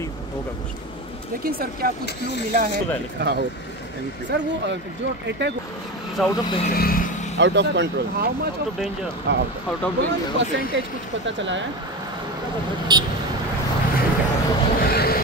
जल्दी होगा कुछ। लेकिन सर क्या कुछ क्लू मिला है? सर वो जो attack out of danger, out of control, how much out of danger, out of percentage कुछ पता चला है?